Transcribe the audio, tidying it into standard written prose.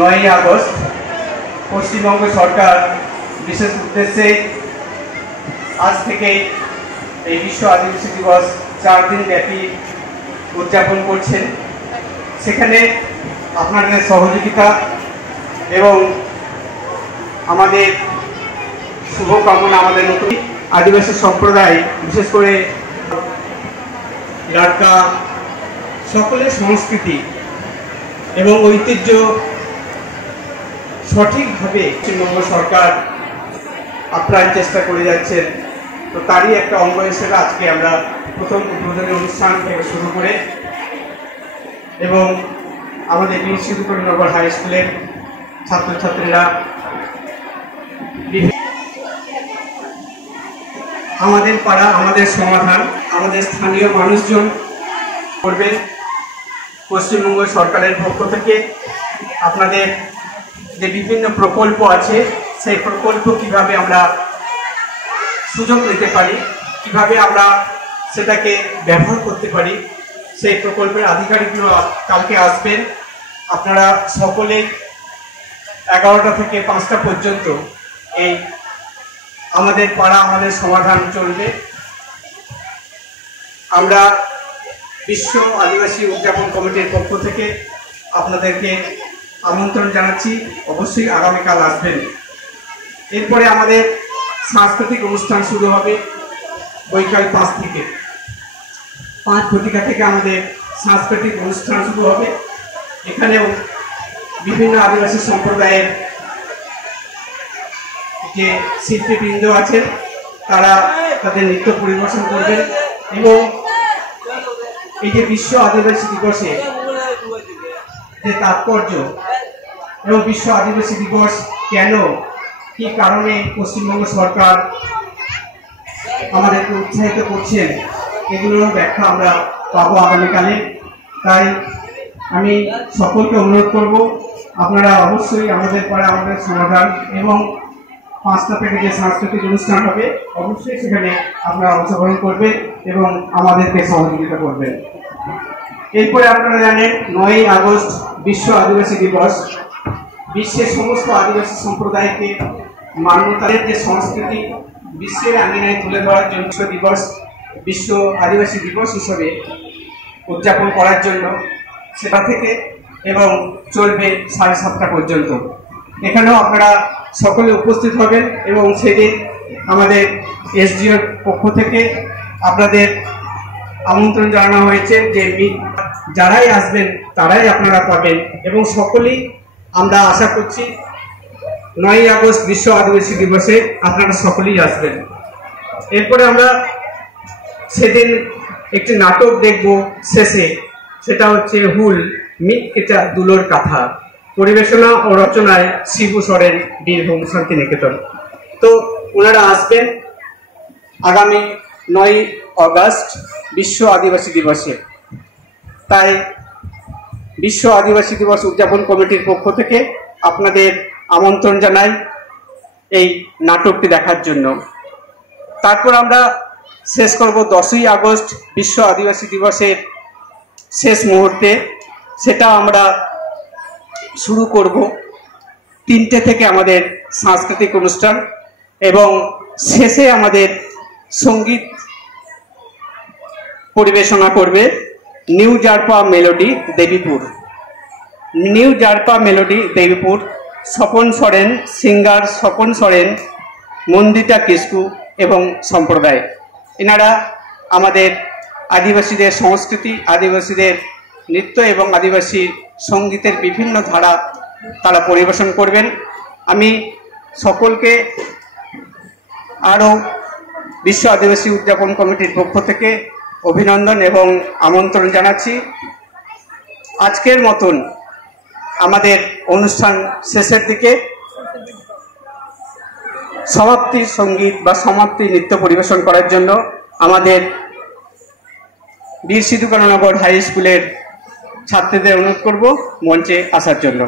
9 August Paschimbanga সরকার বিশেষ উদ্দেশ্যে আজ থেকে এই বিশ্ব আদিবাসী দিবস 4 দিন ব্যাপী উদযাপন করছেন। সেখানে আপনাদের সহযোগিতা এবং আমাদের শুভকামনা, আমাদের নতুন আদিবাসী সম্প্রদায় বিশেষ করে লাড়কা সকলের সংস্কৃতি এবং ঐতিহ্য সঠিকভাবে পশ্চিমবঙ্গ সরকার আপ্রাণ চেষ্টা করে যাচ্ছেন। তো তারই একটা অঙ্গ হিসেবে আজকে আমরা প্রথম উদ্বোধনী অনুষ্ঠান থেকে শুরু করে এবং আমাদের বীর সিধুকানু হাই স্কুলের ছাত্রছাত্রীরা আমাদের পাড়া আমাদের সমাধান, আমাদের স্থানীয় মানুষজন করবেন। পশ্চিমবঙ্গ সরকারের পক্ষ থেকে আপনাদের যে বিভিন্ন প্রকল্প আছে সেই প্রকল্প কিভাবে আমরা সুযোগ নিতে পারি, কিভাবে আমরা সেটাকে ব্যবহার করতে পারি, সেই প্রকল্পের আধিকারিকগুলো কালকে আসবেন। আপনারা সকলে 11টা থেকে 5টা পর্যন্ত এই আমাদের পাড়া আমাদের সমাধান চলবে। আমরা বিশ্ব আদিবাসী উদযাপন কমিটির পক্ষ থেকে আপনাদেরকে আমন্ত্রণ জানাচ্ছি, অবশ্যই আগামীকাল আসবেন। এরপরে আমাদের সাংস্কৃতিক অনুষ্ঠান শুরু হবে বৈকাল 5 থেকে 5 ঘটিকা থেকে আমাদের সাংস্কৃতিক অনুষ্ঠান শুরু হবে। এখানেও বিভিন্ন আদিবাসী সম্প্রদায়ের যে শিল্পীবৃন্দ আছেন তারা তাদের নৃত্য পরিবেশন করবেন এবং এই যে বিশ্ব আদিবাসী দিবসে যে তাৎপর্য এবং বিশ্ব আদিবাসী দিবস কেন, কি কারণে পশ্চিমবঙ্গ সরকার আমাদেরকে উৎসাহিত করছেন, এগুলোর ব্যাখ্যা আমরা পাবো আগামীকালে। তাই আমি সকলকে অনুরোধ করব, আপনারা অবশ্যই আমাদের পাড়া আমাদের সমাধান এবং 5টা থেকে যে সাংস্কৃতিক অনুষ্ঠান হবে অবশ্যই সেখানে আপনারা অংশগ্রহণ করবেন এবং আমাদেরকে সহযোগিতা করবেন। এরপরে আপনারা জানেন 9 আগস্ট বিশ্ব আদিবাসী দিবস বিশ্বের সমস্ত আদিবাসী সম্প্রদায়কে মানবতার যে সংস্কৃতি বিশ্বের আঙিনায় তুলে ধরার জন্য বিশ্ব আদিবাসী দিবস হিসেবে উদযাপন করার জন্য সেটা থেকে এবং চলবে 7:30 পর্যন্ত। এখানেও আপনারা সকলে উপস্থিত হবেন এবং সেদিন আমাদের এসডিওর পক্ষ থেকে আপনাদের আমন্ত্রণ জানানো হয়েছে যে যারাই আসবেন তারাই আপনারা পাবেন এবং সকলেই আমরা আশা করছি 9 আগস্ট বিশ্ব আদিবাসী দিবসে আপনারা সকলেই আসবেন। এরপরে আমরা সেদিন একটি নাটক দেখব শেষে, সেটা হচ্ছে হুল মিট কেচা দুলোর কাথা, পরিবেশনা ও রচনায় শিবু সরেন, বীরভূম শান্তিনিকেতন। তো ওনারা আসবেন আগামী 9 আগস্ট বিশ্ব আদিবাসী দিবসে। তাই বিশ্ব আদিবাসী দিবস উদযাপন কমিটির পক্ষ থেকে আপনাদের আমন্ত্রণ জানাই এই নাটকটি দেখার জন্য। তারপর আমরা শেষ করব 10ই আগস্ট বিশ্ব আদিবাসী দিবসের শেষ মুহূর্তে, সেটা আমরা শুরু করব 3টে থেকে আমাদের সাংস্কৃতিক অনুষ্ঠান এবং শেষে আমাদের সঙ্গীত পরিবেশনা করবে new Jarpa melody Debipur. New Jarpa melody Debipur, Swapan Soren, singer Swapan Soren, Mandita Kisku এবং সম্প্রদায়। এনারা আমাদের আদিবাসীদের সংস্কৃতি, আদিবাসীদের নৃত্য এবং আদিবাসী সঙ্গীতের বিভিন্ন ধারা তারা পরিবেশন করবেন। আমি সকলকে আরও বিশ্ব আদিবাসী উদযাপন কমিটির পক্ষ থেকে অভিনন্দন এবং আমন্ত্রণ জানাচ্ছি। আজকের মতন আমাদের অনুষ্ঠান শেষের দিকে সমাপ্তি সঙ্গীত বা সমাপ্তি নৃত্য পরিবেশন করার জন্য আমাদের বীর সিধুকানু হাই স্কুলের ছাত্রীদের অনুরোধ করব মঞ্চে আসার জন্য।